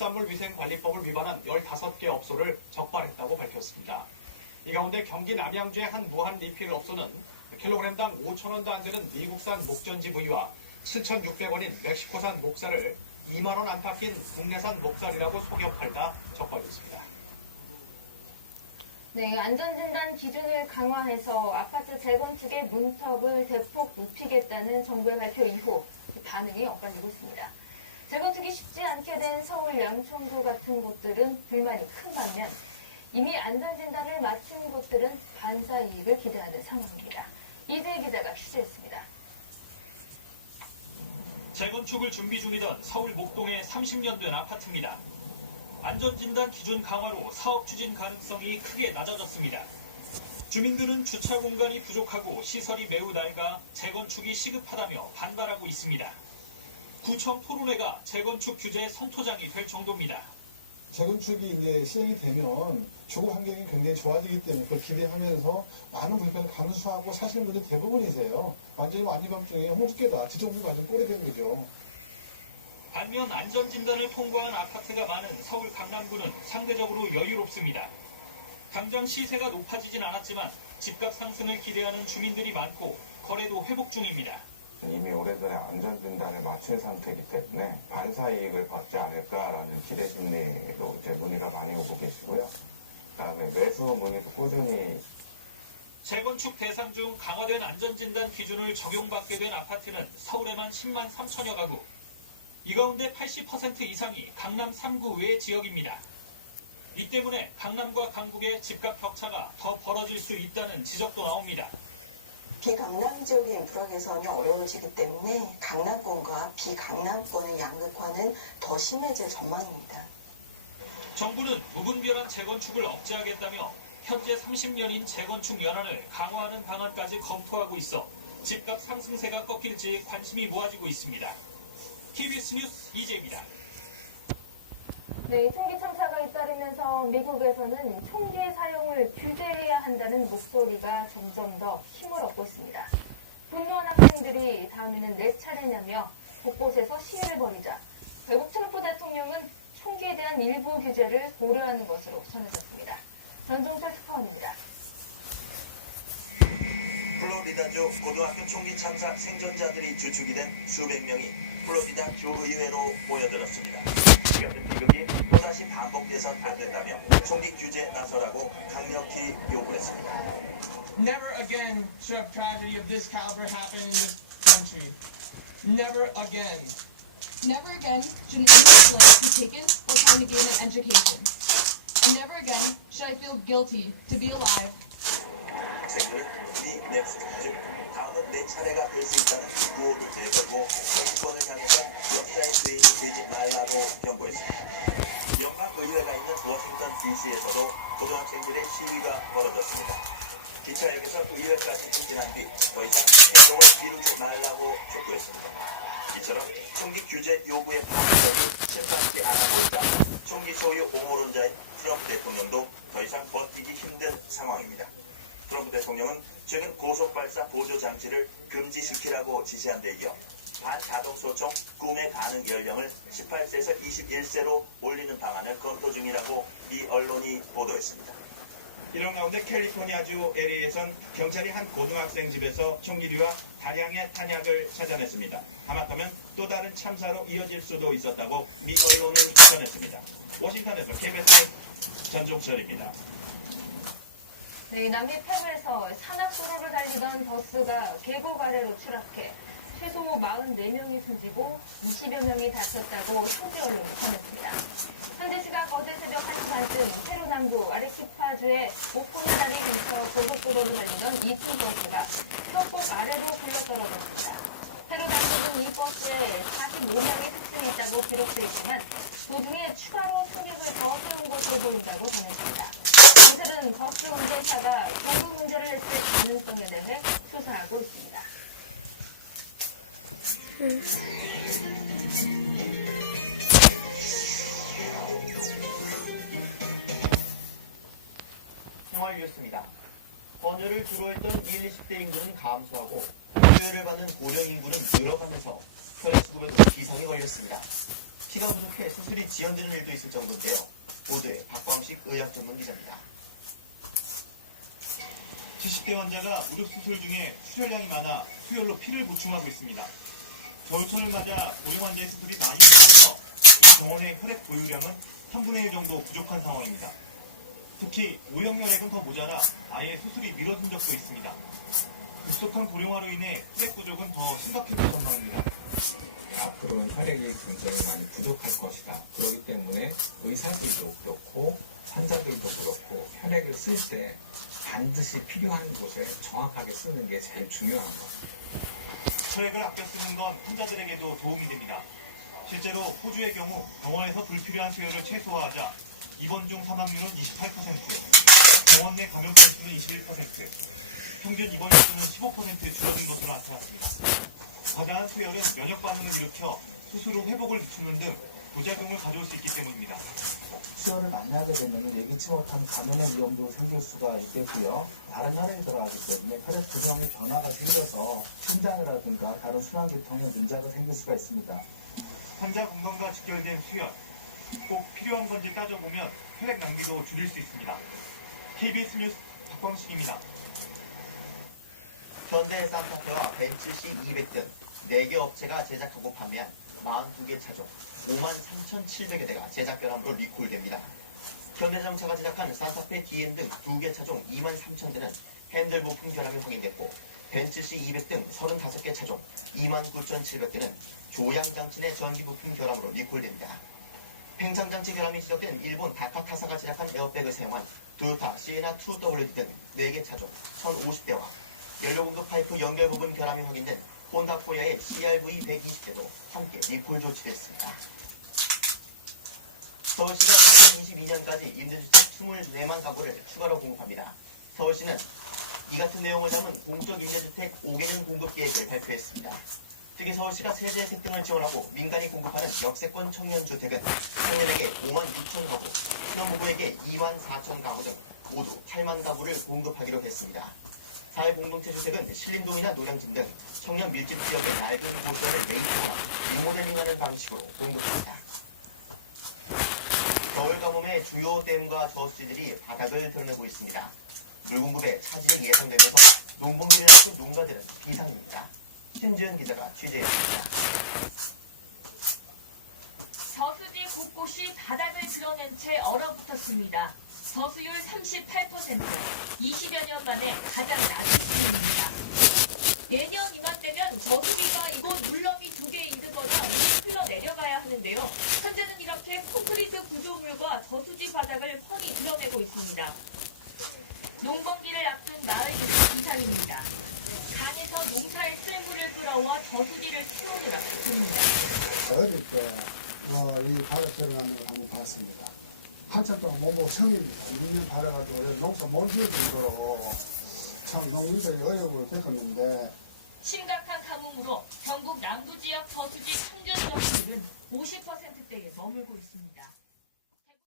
농축산물위생관리법을 위반한 15개 업소를 적발했다고 밝혔습니다. 이 가운데 경기 남양주의 한 무한 리필 업소는 킬로그램당 5,000원도 안 되는 미국산 목전지 부위와 7,600원인 멕시코산 목살을 2만 원 안팎인 국내산 목살이라고 속여 팔다 적발됐습니다. 네, 안전진단 기준을 강화해서 아파트 재건축의 문턱을 대폭 높이겠다는 정부의 발표 이후 반응이 엇갈리고 있습니다. 재건축이 쉽지 않게 된 서울 양천구 같은 곳들은 불만이 큰 반면 이미 안전진단을 마친 곳들은 반사 이익을 기대하는 상황입니다. 이재희 기자가 취재했습니다. 재건축을 준비 중이던 서울 목동의 30년 된 아파트입니다. 안전진단 기준 강화로 사업 추진 가능성이 크게 낮아졌습니다. 주민들은 주차 공간이 부족하고 시설이 매우 낡아 재건축이 시급하다며 반발하고 있습니다. 구청 토론회가 재건축 규제 선토장이 될 정도입니다. 재건축이 이제 시행이 되면 주거 환경이 굉장히 좋아지기 때문에 그걸 기대하면서 많은 불편을 감수하고 사시는 분들이 대부분이세요. 완전히 완이밤중에 홍수깨다. 지정부 가진 꼴이 된 거죠. 반면 안전진단을 통과한 아파트가 많은 서울 강남구는 상대적으로 여유롭습니다. 당장 시세가 높아지진 않았지만 집값 상승을 기대하는 주민들이 많고 거래도 회복 중입니다. 이미 오래전에 안전진단을 마친 상태이기 때문에 반사이익을 받지 않을까라는 기대 심리로 이제 문의가 많이 오고 계시고요. 그다음에 매수 문의도 꾸준히. 재건축 대상 중 강화된 안전진단 기준을 적용받게 된 아파트는 서울에만 10만 3천여 가구. 이 가운데 80% 이상이 강남 3구 외 지역입니다. 이 때문에 강남과 강북의 집값 격차가 더 벌어질 수 있다는 지적도 나옵니다. 비강남 지역의 인프라 개선이 어려워지기 때문에 강남권과 비강남권의 양극화는 더 심해질 전망입니다. 정부는 무분별한 재건축을 억제하겠다며 현재 30년인 재건축 연한을 강화하는 방안까지 검토하고 있어 집값 상승세가 꺾일지 관심이 모아지고 있습니다. KBS 뉴스 이재입니다. 네, 총기 참사가 잇따르면서 미국에서는 총기의 사용을 규제해야 한다는 목소리가 점점 더 힘을 얻고 있습니다. 분노한 학생들이 다음에는 내 차례냐며 곳곳에서 시위를 벌이자 결국 트럼프 대통령은 총기에 대한 일부 규제를 고려하는 것으로 전해졌습니다. 전종철 특파원입니다. 플로리다주 고등학교 총기 참사 생존자들이 주축이 된 수백 명이 플로리다 주의회로 모여들었습니다. 이 같은 비극이 또다시 반복돼선 안 된다며 총기 규제 나서라고 강력히 요구했습니다. Never again should a tragedy of this caliber happen in this country. Never again. Never again should an innocent life be taken while trying to gain an education. And never again should I feel guilty to be alive. 학생들은 비 넥스트, 즉 다음은 내 차례가 될 수 있다는 구호를 내걸고 정치권을 향해서 역사의 죄인이 되지 말라고 경고했습니다. 연방 의회가 있는 워싱턴 DC에서도 고등학생들의 시위가 벌어졌습니다. 기차역에서 의회까지 추진한 뒤 더 이상 행동을 미루지 말라고 촉구했습니다. 이처럼 총기 규제 요구에 반대적인 심상치 않아 보이자 총기 소유 옹호론자인 트럼프 대통령도 더 이상 버티기 힘든 상황입니다. 트럼프 대통령은 최근 고속발사 보조장치를 금지시키라고 지시한 데 이어 반자동소총 구매 가능 연령을 18세에서 21세로 올리는 방안을 검토 중이라고 미 언론이 보도했습니다. 이런 가운데 캘리포니아주 LA에선 경찰이 한 고등학생 집에서 총기류와 다량의 탄약을 찾아냈습니다. 하마터면 또 다른 참사로 이어질 수도 있었다고 미 언론은 전했습니다. 워싱턴에서 KBS 전종철입니다. 네, 남미 페루에서 산악도로를 달리던 버스가 계곡 아래로 추락해 최소 44명이 숨지고 20여 명이 다쳤다고 현지 언론이 전했습니다. 현지 시각 어제 새벽 1시 반쯤 페루 남부 아레키파주의 오코나다리 근처 고속도로를 달리던 2층 버스가 수도폭 아래로 굴러떨어졌습니다. 페루 당국은 이 버스에 45명이 탑승했다고 기록돼 있지만 도중에 추가로 승객을 더 태운 것으로 보인다고 전했습니다. 경찰은 버스 운전사가 도로 운전을 했을 가능성에 대해 수사하고 있습니다. 생활 뉴스입니다. 헌혈을 주로 했던 20, 20대 인구는 감소하고 수혈을 받는 고령 인구는 늘어가면서 혈액수급에도 비상이 걸렸습니다. 피가 부족해 수술이 지연되는 일도 있을 정도인데요. 보도에 박광식 의학전문기자입니다. 70대 환자가 무릎 수술 중에 수혈량이 많아 수혈로 피를 보충하고 있습니다. 겨울철을 맞아 고령 환자의 수술이 많이 늘어나서 병원의 혈액 보유량은 3분의 1 정도 부족한 상황입니다. 특히 O형 혈액은 더 모자라 아예 수술이 미뤄진 적도 있습니다. 급속한 고령화로 인해 혈액 부족은 더 심각해질 전망입니다. 앞으로는 혈액이 굉장히 많이 부족할 것이다. 그렇기 때문에 의사들도 그렇고 환자들도 그렇고 혈액을 쓸 때 반드시 필요한 곳에 정확하게 쓰는 게 제일 중요한 것. 혈액을 아껴 쓰는 건 환자들에게도 도움이 됩니다. 실제로 호주의 경우 병원에서 불필요한 수혈을 최소화하자 입원 중 사망률은 28%, 병원 내 감염 건수는 21%, 평균 입원 횟수는 15% 줄어든 것으로 나타났습니다. 과다한 수혈은 면역 반응을 일으켜 수술 후 회복을 늦추는 등 부작용을 가져올 수 있기 때문입니다. 수혈을 많이 하게 되면 예기치 못한 감염의 위험도 생길 수가 있겠고요. 다른 혈액이 들어가기 때문에 혈액 구성의 변화가 생겨서 심장이라든가 다른 순환계통에 문제가 생길 수가 있습니다. 환자 건강과 직결된 수혈, 꼭 필요한 건지 따져보면 혈액 낭비도 줄일 수 있습니다. KBS 뉴스 박광식입니다. 현대 산타페와 벤츠 C200 등 4개 업체가 제작하고 판매한 42개 차종 53,700여 대가 제작 결함으로 리콜됩니다. 현대자동차가 제작한 산타페 DN 등 2개 차종 23,000대는 핸들 부품 결함이 확인됐고 벤츠 C200 등 35개 차종 29,700대는 조향장치 내 전기 부품 결함으로 리콜됩니다. 팽창장치 결함이 지적된 일본 다카타사가 제작한 에어백을 사용한 토요타 시에나2WD 등 4개 차종 1,050대와 연료 공급 파이프 연결 부분 결함이 확인된 혼다 코리아의 CRV 120대도 함께 리콜 조치됐습니다. 서울시가 2022년까지 임대주택 24만 가구를 추가로 공급합니다. 서울시는 이 같은 내용을 담은 공적 임대주택 5개년 공급 계획을 발표했습니다. 특히 서울시가 세제 혜택 등을 지원하고 민간이 공급하는 역세권 청년주택은 청년에게 5만 6천 가구, 신혼부부에게 2만 4천 가구 등 모두 8만 가구를 공급하기로 했습니다. 사회공동체 주택은 신림동이나 노량진 등 청년 밀집 지역의 낡은 고시원을 레이트하고 리모델링하는 방식으로 공급합니다. 겨울 가뭄에 주요 댐과 저수지들이 바닥을 드러내고 있습니다. 물 공급에 차질이 예상되면서 농번기를 앞둔 농가들은 비상입니다. 신지은 기자가 취재했습니다. 저수지 곳곳이 바닥을 드러낸 채 얼어붙었습니다. 저수율 38%, 20여 년 만에 가장 낮은 수준입니다. 예년 이맘때면 저수지가 이곳 물러미 2개 이르거나 흘러내려가야 하는데요. 현재는 이렇게 콘크리트 구조물과 저수지 바닥을 훤히 드러내고 있습니다. 농번기를 앞둔 마을들의 비상입니다. 강에서 농사에 쓸 물을 끌어와 저수지를 채우느라 바쁩니다. 어릴 때 이 바닥 들어가는 걸 한번 봤습니다. 한참 동안 못 보고 처음입니다. 2년 바래가지고 농사 못 지을 정도로 참 농민들이 어려움을 겪었는데 심각한 가뭄으로 전국 남부 지역 저수지 평균 저수율은 50%대에 머물고 있습니다.